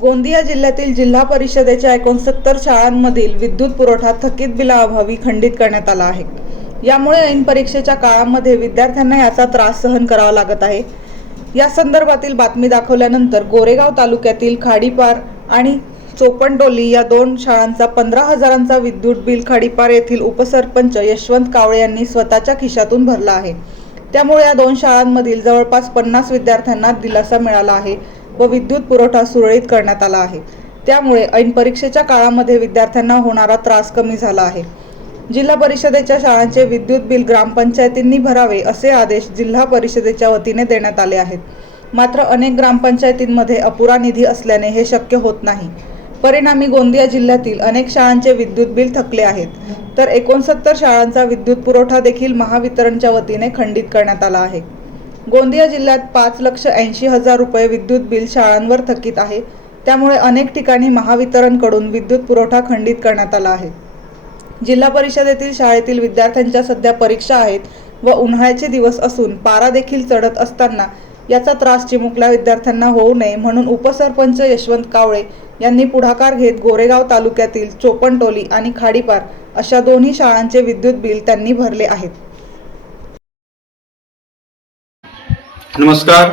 गोंदिया जिल्ह्यातील जिल्हा परिषदेच्या एकोणसत्तर शाळांमधील विद्युत पुरवठा थकीत बिलाअभावी खंडित करण्यात आला आहे. यामुळे ऐन परीक्षेच्या काळामध्ये विद्यार्थ्यांना याचा त्रास सहन करावा लागत आहे. या संदर्भातील बातमी दाखवल्यानंतर गोरेगाव तालुक्यातील खाडीपार आणि चोपणडोली या दोन शाळांचा पंधरा हजारांचा विद्युत बिल खाडीपार येथील उपसरपंच यशवंत कावळे यांनी स्वतःच्या खिशातून भरला आहे. त्यामुळे या दोन शाळांमधील जवळपास पन्नास विद्यार्थ्यांना दिलासा मिळाला आहे. व विद्युत पुरवठा सुरळीत करण्यात आला आहे. त्यामुळे ऐन परीक्षेच्या काळामध्ये विद्यार्थ्यांना होणारा त्रास कमी झाला आहे. जिल्हा परिषदेच्या शाळांचे विद्युत बिल ग्रामपंचायतींनी भरावे असे आदेश जिल्हा परिषदेच्या वतीने देण्यात आले आहेत. मात्र अनेक ग्रामपंचायतींमध्ये अपुरा निधी असल्याने हे शक्य होत नाही. परिणामी गोंदिया जिल्ह्यातील अनेक शाळांचे विद्युत बिल थकले आहेत. तर एकोणसत्तर शाळांचा विद्युत पुरवठा देखील महावितरणच्या वतीने खंडित करण्यात आला आहे. गोंदिया जिल्ह्यात पाच लक्ष ऐंशी हजार रुपये विद्युत बिल शाळांवर थकीत आहे. त्यामुळे अनेक ठिकाणी महावितरणकडून विद्युत पुरवठा खंडित करण्यात आला आहे. जिल्हा परिषदेतील शाळेतील विद्यार्थ्यांच्या सध्या परीक्षा आहेत व उन्हाळ्याचे दिवस असून पारा देखील चढत असताना याचा त्रास चिमुकल्या विद्यार्थ्यांना होऊ नये म्हणून उपसरपंच यशवंत कावळे यांनी पुढाकार घेत गोरेगाव तालुक्यातील चोपणटोली आणि खाडीपार अशा दोन्ही शाळांचे विद्युत बिल त्यांनी भरले आहेत. नमस्कार.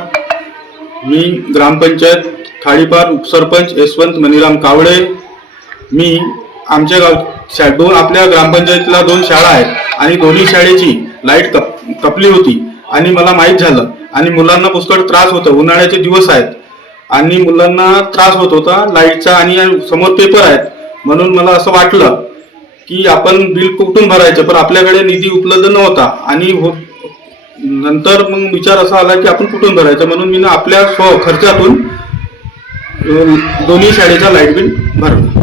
मी ग्रामपंचायत खाडीपार उपसरपंच यशवंत मणिराम कावळे मी आमच्या गाव शा दोन आपल्या ग्रामपंचायतीला दोन शाळा आहेत आणि दोन्ही शाळेची लाइट कप कपली होती आणि मला माहीत झालं आणि मुलांना पुष्कळ त्रास होता. उन्हाळ्याचे दिवस आहेत आणि मुलांना त्रास होत होता. लाईटचा आणि समोर पेपर आहेत. म्हणून मला असं वाटलं की आपण बिल कुठून भरायचं? पण आपल्याकडे निधी उपलब्ध नव्हता आणि हो नंतर मग विचार असा आला की आपण कुठून भरायचं? म्हणून मी ना आपल्या स्व खर्चातून दोन्ही शाळेचा लाइट बिल भरला.